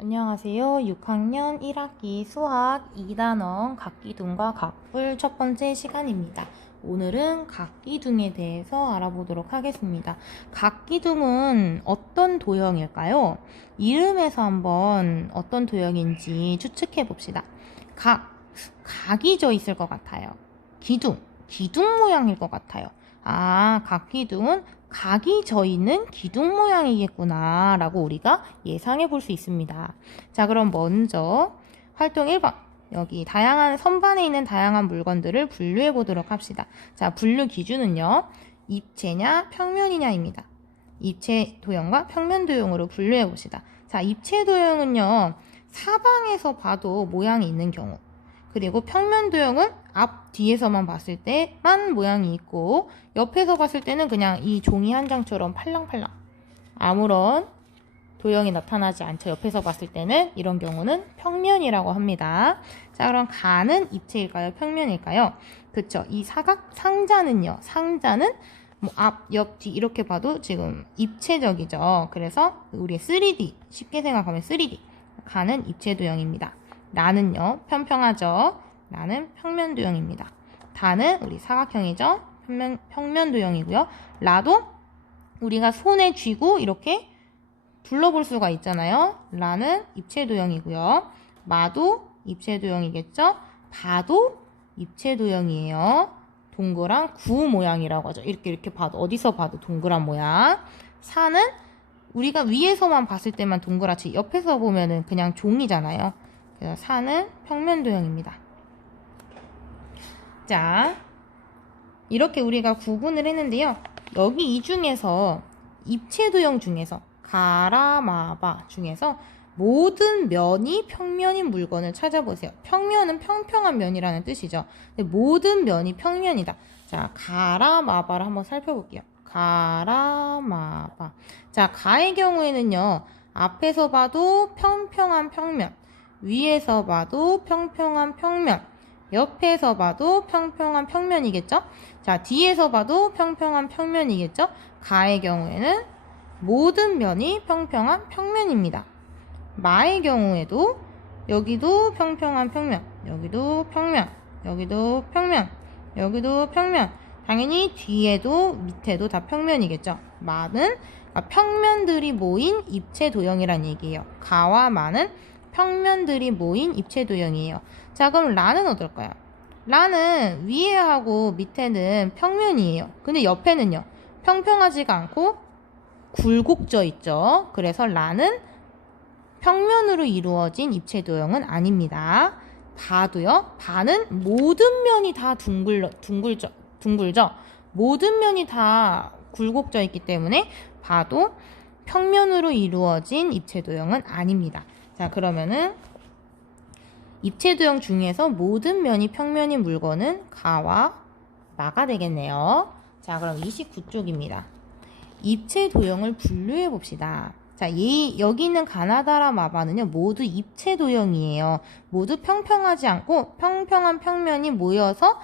안녕하세요. 6학년 1학기 수학 2단원 각기둥과 각불 첫 번째 시간입니다. 오늘은 각기둥에 대해서 알아보도록 하겠습니다. 각기둥은 어떤 도형일까요? 이름에서 한번 어떤 도형인지 추측해 봅시다. 각이 져 있을 것 같아요. 기둥 모양일 것 같아요. 각기둥은 각이 져 있는 기둥 모양이겠구나 라고 우리가 예상해 볼 수 있습니다. 자, 그럼 먼저 활동 1번, 여기 선반에 있는 다양한 물건들을 분류해 보도록 합시다. 자, 분류 기준은요, 입체냐 평면이냐입니다. 입체 도형과 평면 도형으로 분류해 봅시다. 자, 입체 도형은요, 사방에서 봐도 모양이 있는 경우, 그리고 평면 도형은 앞, 뒤에서만 봤을 때만 모양이 있고, 옆에서 봤을 때는 그냥 이 종이 한 장처럼 팔랑팔랑 아무런 도형이 나타나지 않죠. 옆에서 봤을 때는 이런 경우는 평면이라고 합니다. 자, 그럼 가는 입체일까요? 평면일까요? 그쵸. 이 상자는요. 상자는 뭐 앞, 옆, 뒤 이렇게 봐도 지금 입체적이죠. 그래서 우리 3D, 쉽게 생각하면 3D. 가는 입체 도형입니다. 나는요. 평평하죠. 나는 평면 도형입니다. 다는 우리 사각형이죠. 평면 도형이고요. 라도 우리가 손에 쥐고 이렇게 둘러볼 수가 있잖아요. 라는 입체 도형이고요. 마도 입체 도형이겠죠. 바도 입체 도형이에요. 동그란 구 모양이라고 하죠. 이렇게 봐도, 어디서 봐도 동그란 모양. 사는 우리가 위에서만 봤을 때만 동그랗지 옆에서 보면은 그냥 종이잖아요. 그래서 사는 평면 도형입니다. 자, 이렇게 우리가 구분을 했는데요. 여기 이 중에서 입체 도형 중에서 가라마바 중에서 모든 면이 평면인 물건을 찾아보세요. 평면은 평평한 면이라는 뜻이죠. 근데 모든 면이 평면이다. 자, 가라마바를 한번 살펴볼게요. 가라마바. 자, 가의 경우에는요. 앞에서 봐도 평평한 평면, 위에서 봐도 평평한 평면, 옆에서 봐도 평평한 평면이겠죠? 자, 뒤에서 봐도 평평한 평면이겠죠? 가의 경우에는 모든 면이 평평한 평면입니다. 마의 경우에도 여기도 평평한 평면, 여기도 평면, 여기도 평면, 여기도 평면. 당연히 뒤에도 밑에도 다 평면이겠죠. 마는 평면들이 모인 입체 도형이란 얘기예요. 가와 마는 평면들이 모인 입체 도형이에요. 자, 그럼 라는 어떨까요? 라는 위에 하고 밑에는 평면이에요. 근데 옆에는요, 평평하지가 않고 굴곡져 있죠. 그래서 라는 평면으로 이루어진 입체 도형은 아닙니다. 바도요, 바는 모든 면이 다 둥글죠. 모든 면이 다 굴곡져 있기 때문에 바도 평면으로 이루어진 입체 도형은 아닙니다. 자, 그러면은 입체 도형 중에서 모든 면이 평면인 물건은 가와 마가 되겠네요. 자, 그럼 29쪽입니다. 입체 도형을 분류해 봅시다. 자, 여기 있는 가나다라 마바는요, 모두 입체 도형이에요. 모두 평평하지 않고 평평한 평면이 모여서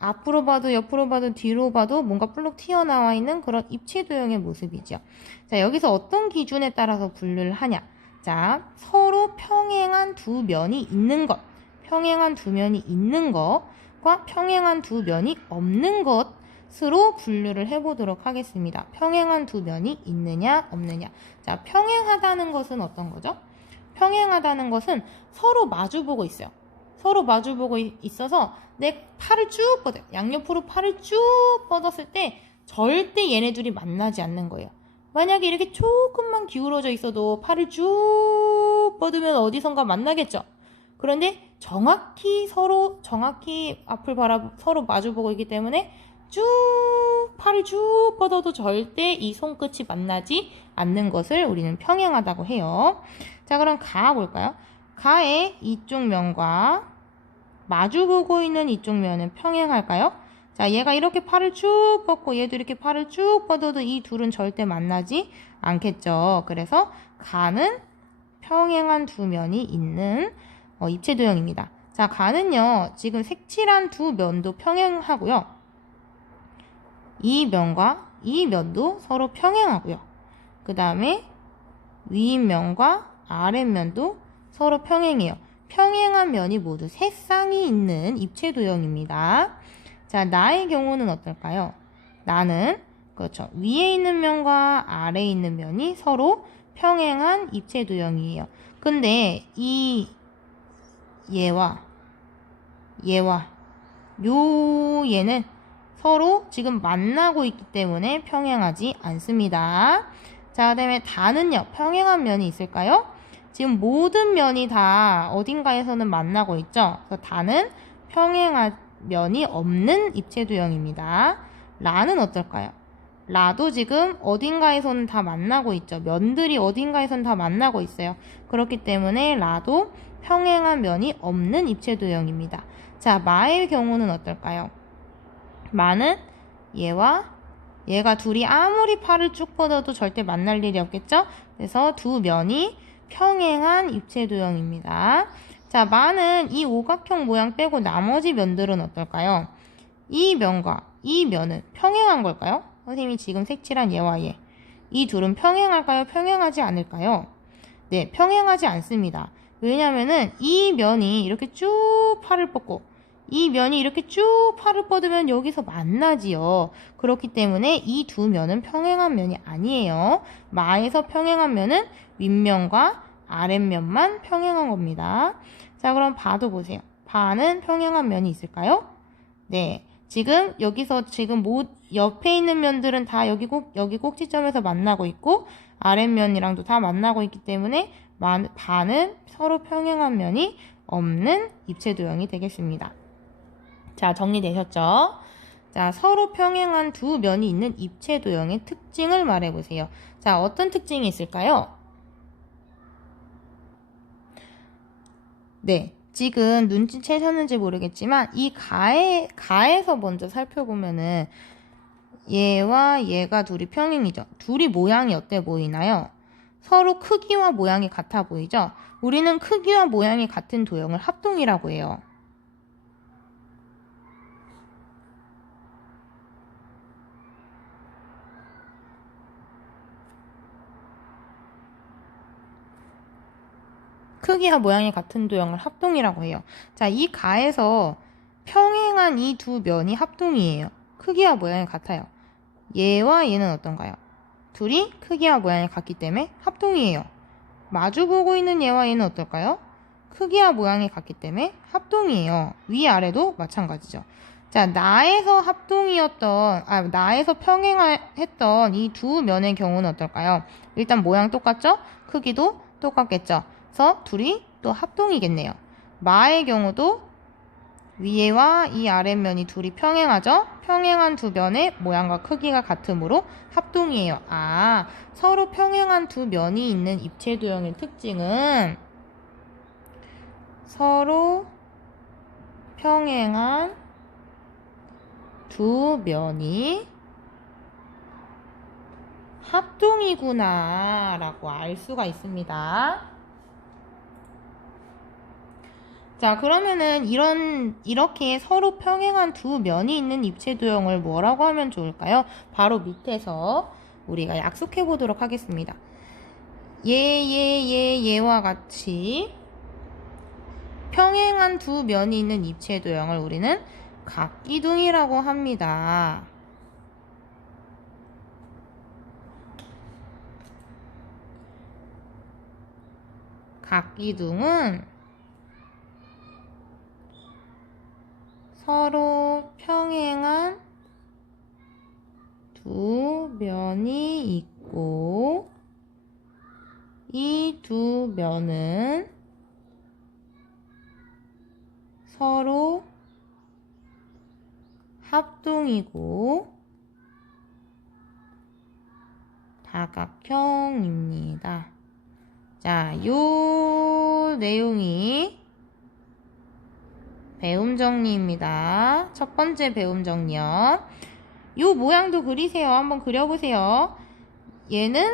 앞으로 봐도 옆으로 봐도 뒤로 봐도 뭔가 볼록 튀어나와 있는 그런 입체 도형의 모습이죠. 자, 여기서 어떤 기준에 따라서 분류를 하냐? 자, 서로 평행한 두 면이 있는 것, 평행한 두 면이 있는 것과 평행한 두 면이 없는 것으로 분류를 해보도록 하겠습니다. 평행한 두 면이 있느냐 없느냐. 자, 평행하다는 것은 어떤 거죠? 평행하다는 것은 서로 마주보고 있어요. 서로 마주보고 있어서 내 팔을 쭉 뻗어요. 양옆으로 팔을 쭉 뻗었을 때 절대 얘네 둘이 만나지 않는 거예요. 만약에 이렇게 조금만 기울어져 있어도 팔을 쭉 뻗으면 어디선가 만나겠죠. 그런데 서로 앞을 서로 마주보고 있기 때문에 팔을 쭉 뻗어도 절대 이 손끝이 만나지 않는 것을 우리는 평행하다고 해요. 자, 그럼 가 볼까요? 가의 이쪽 면과 마주보고 있는 이쪽 면은 평행할까요? 자, 얘가 이렇게 팔을 쭉 뻗고 얘도 이렇게 팔을 쭉 뻗어도 이 둘은 절대 만나지 않겠죠. 그래서 가는 평행한 두 면이 있는 입체 도형입니다. 자, 가는요, 지금 색칠한 두 면도 평행하고요. 이 면과 이 면도 서로 평행하고요. 그 다음에 위인 면과 아랫면도 서로 평행해요. 평행한 면이 모두 세 쌍이 있는 입체 도형입니다. 자, 나의 경우는 어떨까요? 나는 그렇죠. 위에 있는 면과 아래에 있는 면이 서로 평행한 입체 도형이에요. 근데 이 얘와 얘는 서로 지금 만나고 있기 때문에 평행하지 않습니다. 자, 그 다음에 다는요. 평행한 면이 있을까요? 지금 모든 면이 다 어딘가에서는 만나고 있죠. 그래서 다는 평행한 면이 없는 입체 도형입니다. 라는 어떨까요? 라도 지금 어딘가에서는 다 만나고 있죠. 면들이 어딘가에서는 다 만나고 있어요. 그렇기 때문에 라도 평행한 면이 없는 입체 도형입니다. 자, 마의 경우는 어떨까요? 마는 얘가 둘이 아무리 팔을 쭉 뻗어도 절대 만날 일이 없겠죠? 그래서 두 면이 평행한 입체 도형입니다. 자, 마는 이 오각형 모양 빼고 나머지 면들은 어떨까요? 이 면과 이 면은 평행한 걸까요? 선생님이 지금 색칠한 얘와 얘. 이 둘은 평행할까요? 평행하지 않을까요? 네, 평행하지 않습니다. 왜냐면은 이 면이 이렇게 쭉 팔을 뻗고 이 면이 이렇게 쭉 팔을 뻗으면 여기서 만나지요. 그렇기 때문에 이 두 면은 평행한 면이 아니에요. 마에서 평행한 면은 윗면과 아랫면만 평행한 겁니다. 자, 그럼 바도 보세요. 바는 평행한 면이 있을까요? 네. 지금 여기서 지금 옆에 있는 면들은 다 여기 꼭지점에서 만나고 있고 아랫면이랑도 다 만나고 있기 때문에 바는 서로 평행한 면이 없는 입체 도형이 되겠습니다. 자, 정리되셨죠? 자, 서로 평행한 두 면이 있는 입체 도형의 특징을 말해보세요. 자, 어떤 특징이 있을까요? 네, 지금 눈치채셨는지 모르겠지만 이 가에서 먼저 살펴보면은 얘와 얘가 둘이 평행이죠. 둘이 모양이 어때 보이나요? 서로 크기와 모양이 같아 보이죠? 우리는 크기와 모양이 같은 도형을 합동이라고 해요. 크기와 모양이 같은 도형을 합동이라고 해요. 자, 이 가에서 평행한 이 두 면이 합동이에요. 크기와 모양이 같아요. 얘와 얘는 어떤가요? 둘이 크기와 모양이 같기 때문에 합동이에요. 마주보고 있는 얘와 얘는 어떨까요? 크기와 모양이 같기 때문에 합동이에요. 위아래도 마찬가지죠. 자, 나에서 평행했던 이 두 면의 경우는 어떨까요? 일단 모양 똑같죠? 크기도 똑같겠죠? 그래서 둘이 또 합동이겠네요. 마의 경우도 위에와 이 아랫면이 둘이 평행하죠? 평행한 두 면의 모양과 크기가 같으므로 합동이에요. 아, 서로 평행한 두 면이 있는 입체 도형의 특징은 서로 평행한 두 면이 합동이구나 라고 알 수가 있습니다. 자, 그러면은 이렇게 서로 평행한 두 면이 있는 입체 도형을 뭐라고 하면 좋을까요? 바로 밑에서 우리가 약속해 보도록 하겠습니다. 얘와 같이 평행한 두 면이 있는 입체 도형을 우리는 각기둥이라고 합니다. 각기둥은 서로 평행한 두 면이 있고 이 두 면은 서로 합동이고 다각형입니다. 자, 요 내용이 배움 정리입니다. 첫 번째 배움 정리요. 요 모양도 그리세요. 한번 그려보세요. 얘는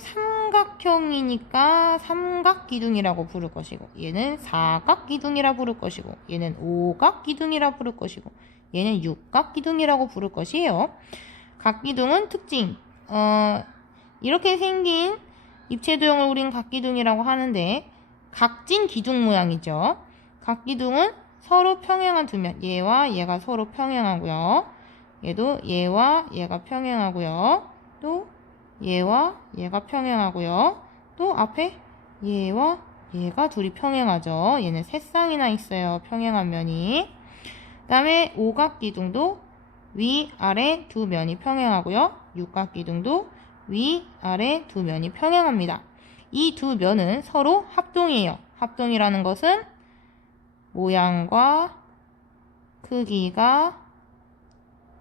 삼각형이니까 삼각기둥이라고 부를 것이고, 얘는 사각기둥이라 부를 것이고, 얘는 오각기둥이라 부를 것이고, 얘는 육각기둥이라고 부를 것이에요. 각기둥은 특징. 이렇게 생긴 입체도형을 우린 각기둥이라고 하는데 각진 기둥 모양이죠. 각기둥은 서로 평행한 두 면, 얘와 얘가 서로 평행하고요. 얘도 얘와 얘가 평행하고요. 또 얘와 얘가 평행하고요. 또 앞에 얘와 얘가 둘이 평행하죠. 얘는 세 쌍이나 있어요. 평행한 면이. 그 다음에 오각기둥도 위아래 두 면이 평행하고요. 육각기둥도 위아래 두 면이 평행합니다. 이 두 면은 서로 합동이에요. 합동이라는 것은 모양과 크기가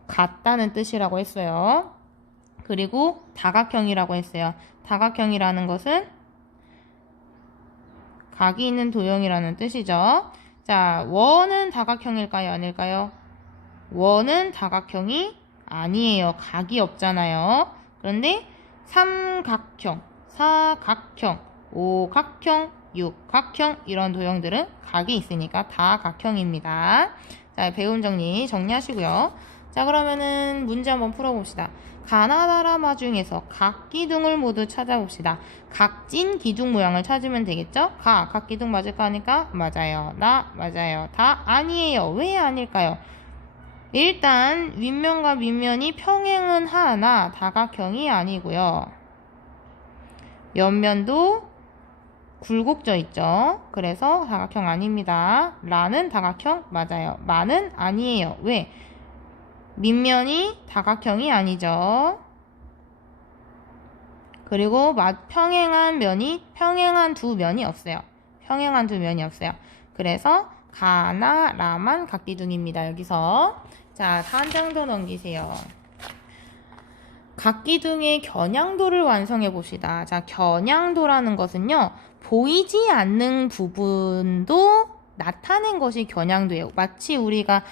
같다는 뜻이라고 했어요. 그리고 다각형이라고 했어요. 다각형이라는 것은 각이 있는 도형이라는 뜻이죠. 자, 원은 다각형일까요? 아닐까요? 원은 다각형이 아니에요. 각이 없잖아요. 그런데 삼각형, 사각형, 오각형, 육각형 이런 도형들은 각이 있으니까 다각형입니다. 자, 배운 정리하시고요. 자, 그러면은 문제 한번 풀어봅시다. 가나다라마 중에서 각기둥을 모두 찾아봅시다. 각진 기둥 모양을 찾으면 되겠죠? 각기둥 맞을까 하니까 맞아요. 맞아요. 다 아니에요. 왜 아닐까요? 일단 윗면과 밑면이 평행은 하나 다각형이 아니고요. 옆면도 굴곡져 있죠. 그래서 다각형 아닙니다. 라는 다각형 맞아요. 마는 아니에요. 왜? 밑면이 다각형이 아니죠. 그리고 평행한 두 면이 없어요. 평행한 두 면이 없어요. 그래서 가나 라만 각기둥입니다. 여기서 자, 한 장 더 넘기세요. 각기둥의 겨냥도를 완성해 봅시다. 자, 겨냥도라는 것은요, 보이지 않는 부분도 나타낸 것이 겨냥도예요. 마치 우리가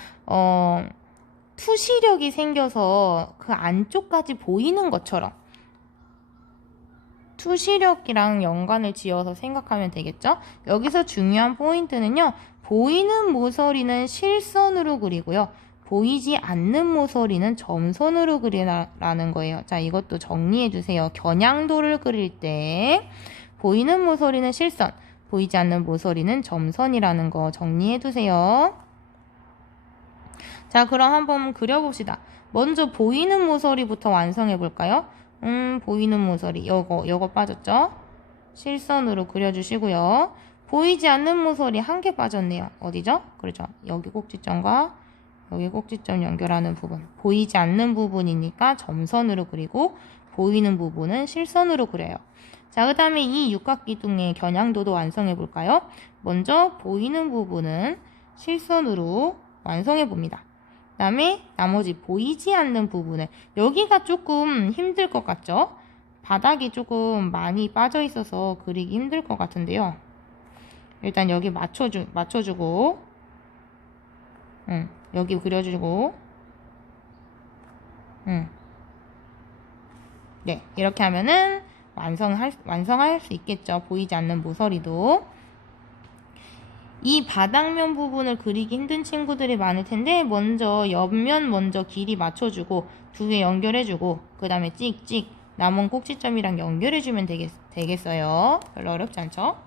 투시력이 생겨서 그 안쪽까지 보이는 것처럼 투시력이랑 연관을 지어서 생각하면 되겠죠? 여기서 중요한 포인트는요, 보이는 모서리는 실선으로 그리고요, 보이지 않는 모서리는 점선으로 그리라는 거예요. 자, 이것도 정리해 주세요. 겨냥도를 그릴 때 보이는 모서리는 실선, 보이지 않는 모서리는 점선이라는 거 정리해 두세요. 자, 그럼 한번 그려봅시다. 먼저 보이는 모서리부터 완성해 볼까요? 보이는 모서리 요거 빠졌죠? 실선으로 그려주시고요. 보이지 않는 모서리 한 개 빠졌네요. 어디죠? 그렇죠. 여기 꼭지점과 여기 꼭지점 연결하는 부분, 보이지 않는 부분이니까 점선으로 그리고 보이는 부분은 실선으로 그려요. 자, 그 다음에 이 육각기둥의 겨냥도도 완성해 볼까요? 먼저 보이는 부분은 실선으로 완성해 봅니다. 그 다음에 나머지 보이지 않는 부분을, 여기가 조금 힘들 것 같죠? 바닥이 조금 많이 빠져 있어서 그리기 힘들 것 같은데요. 일단 여기 맞춰주고 여기 그려주고 네, 이렇게 하면은 완성할 수 있겠죠. 보이지 않는 모서리도. 이 바닥면 부분을 그리기 힘든 친구들이 많을 텐데, 먼저 옆면 먼저 길이 맞춰주고 두 개 연결해주고 그 다음에 찍찍 남은 꼭지점이랑 연결해주면 되겠어요. 별로 어렵지 않죠?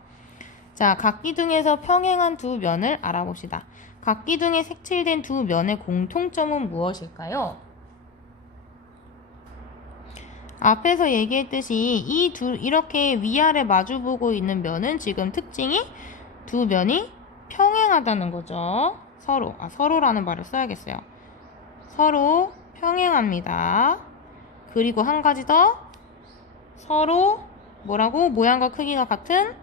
자, 각기둥에서 평행한 두 면을 알아봅시다. 각기둥에 색칠된 두 면의 공통점은 무엇일까요? 앞에서 얘기했듯이 이렇게 위아래 마주보고 있는 면은 지금 특징이 두 면이 평행하다는 거죠. 서로라는 말을 써야겠어요. 서로 평행합니다. 그리고 한 가지 더, 서로 뭐라고? 모양과 크기가 같은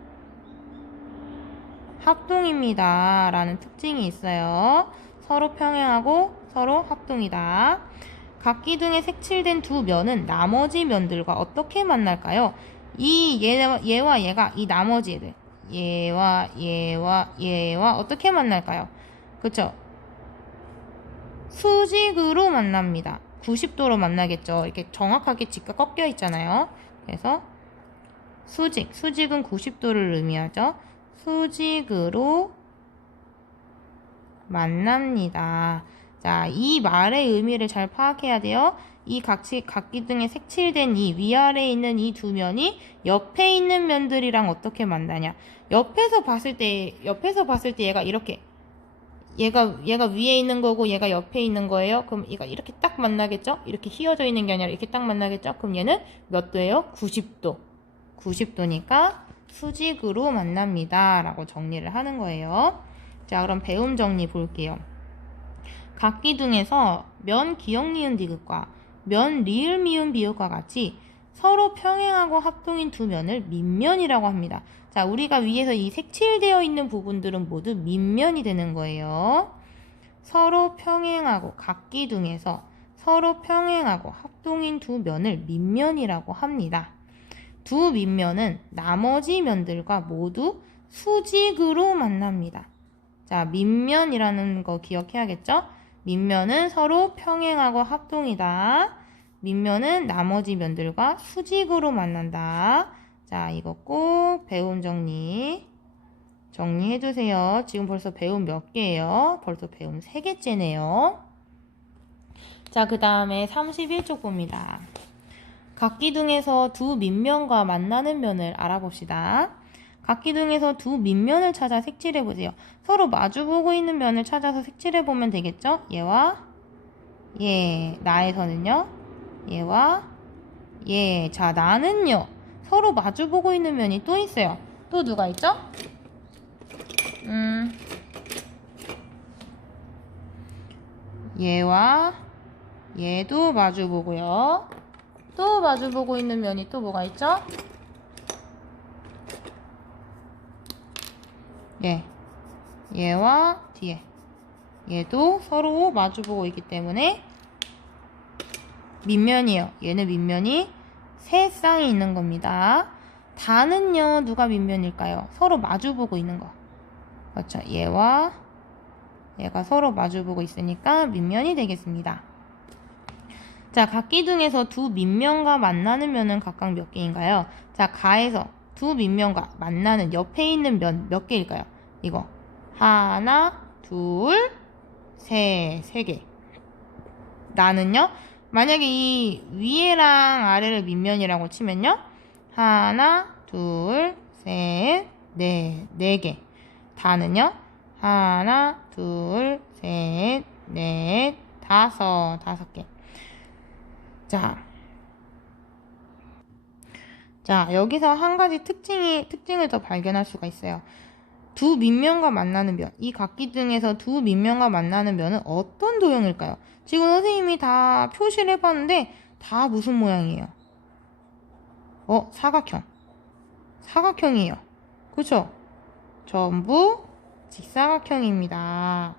합동입니다. 라는 특징이 있어요. 서로 평행하고 서로 합동이다. 각기둥에 색칠된 두 면은 나머지 면들과 어떻게 만날까요? 얘와 얘가, 이 나머지 애들, 얘와 어떻게 만날까요? 그쵸? 수직으로 만납니다. 90도로 만나겠죠. 이렇게 정확하게 직각 꺾여 있잖아요. 그래서 수직은 90도를 의미하죠. 수직으로 만납니다. 자, 이 말의 의미를 잘 파악해야 돼요. 이 각기둥에 색칠된 이 위아래에 있는 이 두 면이 옆에 있는 면들이랑 어떻게 만나냐? 옆에서 봤을 때 얘가 이렇게 얘가 위에 있는 거고 얘가 옆에 있는 거예요. 그럼 얘가 이렇게 딱 만나겠죠? 이렇게 휘어져 있는 게 아니라 이렇게 딱 만나겠죠? 그럼 얘는 몇 도예요? 90도. 90도니까 수직으로 만납니다. 라고 정리를 하는 거예요. 자, 그럼 배움 정리 볼게요. 각기둥에서 면 기역 니은 디귿과 면 리을 미음 비읍과 같이 서로 평행하고 합동인 두 면을 밑면이라고 합니다. 자, 우리가 위에서 이 색칠되어 있는 부분들은 모두 밑면이 되는 거예요. 서로 평행하고 각기둥에서 서로 평행하고 합동인 두 면을 밑면이라고 합니다. 두 밑면은 나머지 면들과 모두 수직으로 만납니다. 자, 밑면이라는 거 기억해야겠죠? 밑면은 서로 평행하고 합동이다. 밑면은 나머지 면들과 수직으로 만난다. 자, 이거 꼭 배움 정리해주세요. 지금 벌써 배움 몇 개예요? 벌써 배움 3개째네요. 자, 그 다음에 31쪽 봅니다. 각기둥에서 두 밑면과 만나는 면을 알아봅시다. 각기둥에서 두 밑면을 찾아 색칠해보세요. 서로 마주보고 있는 면을 찾아서 색칠해보면 되겠죠? 얘와 얘. 나에서는요? 얘와 얘. 자, 나는요? 서로 마주보고 있는 면이 또 있어요. 또 누가 있죠? 얘와 얘도 마주보고요. 또 마주보고 있는 면이 또 뭐가 있죠? 얘와 뒤에 얘도 서로 마주보고 있기 때문에 밑면이에요. 얘는 밑면이 세 쌍이 있는 겁니다. 다는요, 누가 밑면일까요? 서로 마주보고 있는 거. 그렇죠. 얘와 얘가 서로 마주보고 있으니까 밑면이 되겠습니다. 자, 각기둥에서 두 밑면과 만나는 면은 각각 몇 개인가요? 자, 가에서 두 밑면과 만나는 옆에 있는 면 몇 개일까요? 이거 하나, 둘, 세 개. 나는요? 만약에 이 위에랑 아래를 밑면이라고 치면요. 하나, 둘, 셋, 네 개. 다는요. 하나, 둘, 셋, 넷, 다섯 개. 자, 여기서 한 가지 특징을 더 발견할 수가 있어요. 두 밑면과 만나는 면, 이 각기둥에서 두 밑면과 만나는 면은 어떤 도형일까요? 지금 선생님이 다 표시를 해봤는데 다 무슨 모양이에요? 사각형이에요. 그쵸? 전부 직사각형입니다.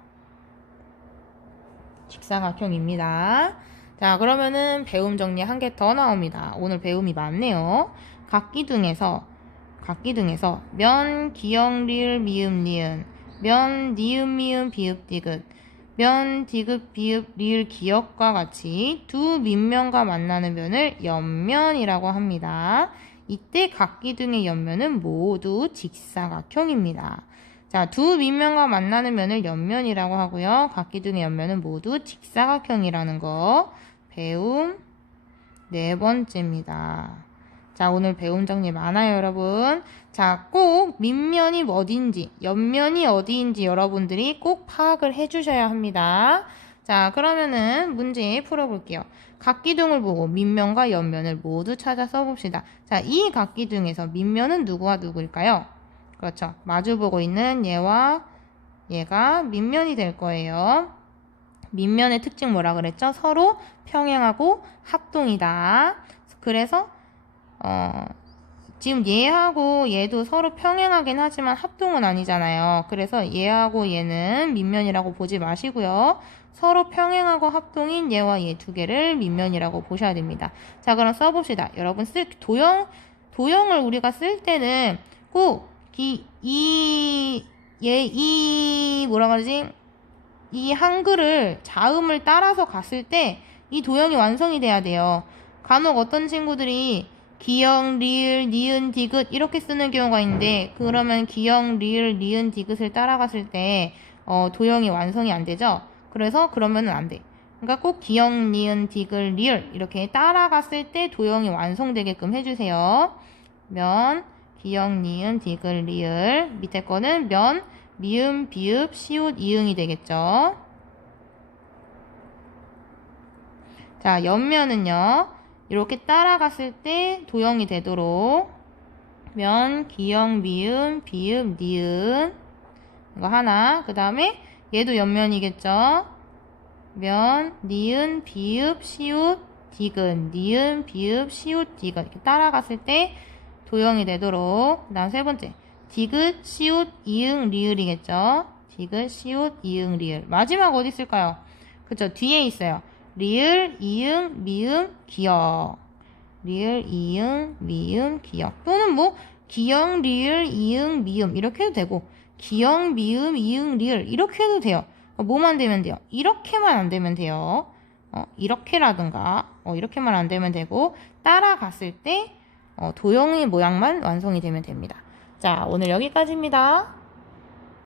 자, 그러면은 배움 정리 한 개 더 나옵니다. 오늘 배움이 많네요. 각기둥에서 면 기역 리을 미음 니은, 면 니은 미음 비읍 디귿, 면 디귿 비읍 리을 기역과 같이 두 밑면과 만나는 면을 옆면이라고 합니다. 이때 각기둥의 옆면은 모두 직사각형입니다. 자, 두 밑면과 만나는 면을 옆면이라고 하고요. 각기둥의 옆면은 모두 직사각형이라는 거 배움 4번째입니다. 자, 오늘 배움 정리 많아요, 여러분. 자, 꼭 밑면이 어딘지, 옆면이 어디인지 여러분들이 꼭 파악을 해주셔야 합니다. 자, 그러면은 문제 풀어볼게요. 각기둥을 보고 밑면과 옆면을 모두 찾아 써봅시다. 자, 이 각기둥에서 밑면은 누구와 누구일까요? 그렇죠. 마주보고 있는 얘와 얘가 밑면이 될 거예요. 밑면의 특징 뭐라 그랬죠? 서로 평행하고 합동이다. 그래서 지금 얘하고 얘도 서로 평행하긴 하지만 합동은 아니잖아요. 그래서 얘하고 얘는 밑면이라고 보지 마시고요. 서로 평행하고 합동인 얘와 얘 두 개를 밑면이라고 보셔야 됩니다. 자, 그럼 써봅시다. 여러분 도형을 우리가 쓸 때는 꼭 이 한글을 자음을 따라서 갔을 때 이 도형이 완성이 돼야 돼요. 간혹 어떤 친구들이 기역, 리을, 니은, 디귿 이렇게 쓰는 경우가 있는데 그러면 기역, 리을, 니은, 디귿을 따라갔을 때 도형이 완성이 안 되죠. 그래서 그러면은 안 돼. 그러니까 꼭 기역, 니은, 디귿, 리을 이렇게 따라갔을 때 도형이 완성되게끔 해주세요. 면, 기역, 니은, 디귿, 리을. 밑에 거는 면, 미음, 비읍, 시옷, 이응이 되겠죠. 자, 옆면은요. 이렇게 따라갔을 때 도형이 되도록 면, 기역, 미음, 비읍, 니은 이거 하나. 그 다음에 얘도 옆면이겠죠. 면, 니은, 비읍, 시옷, 디귿, 니은, 비읍, 시옷, 디귿 이렇게 따라갔을 때 도형이 되도록. 그 다음 세 번째 디귿, 시옷, 이응, 리을이겠죠. 디귿, 시옷, 이응, 리을. 마지막 어디 있을까요? 그쵸, 뒤에 있어요. 리을, 이응, 미음, 기역. 리을, 이응, 미음, 기역. 또는 뭐 기역, 리을, 이응, 미음 이렇게 해도 되고 기역, 미음, 이응, 리을 이렇게 해도 돼요. 뭐만 되면 돼요? 이렇게만 안 되면 돼요. 이렇게라든가 이렇게만 안 되면 되고 따라갔을 때 도형의 모양만 완성이 되면 됩니다. 자, 오늘 여기까지입니다.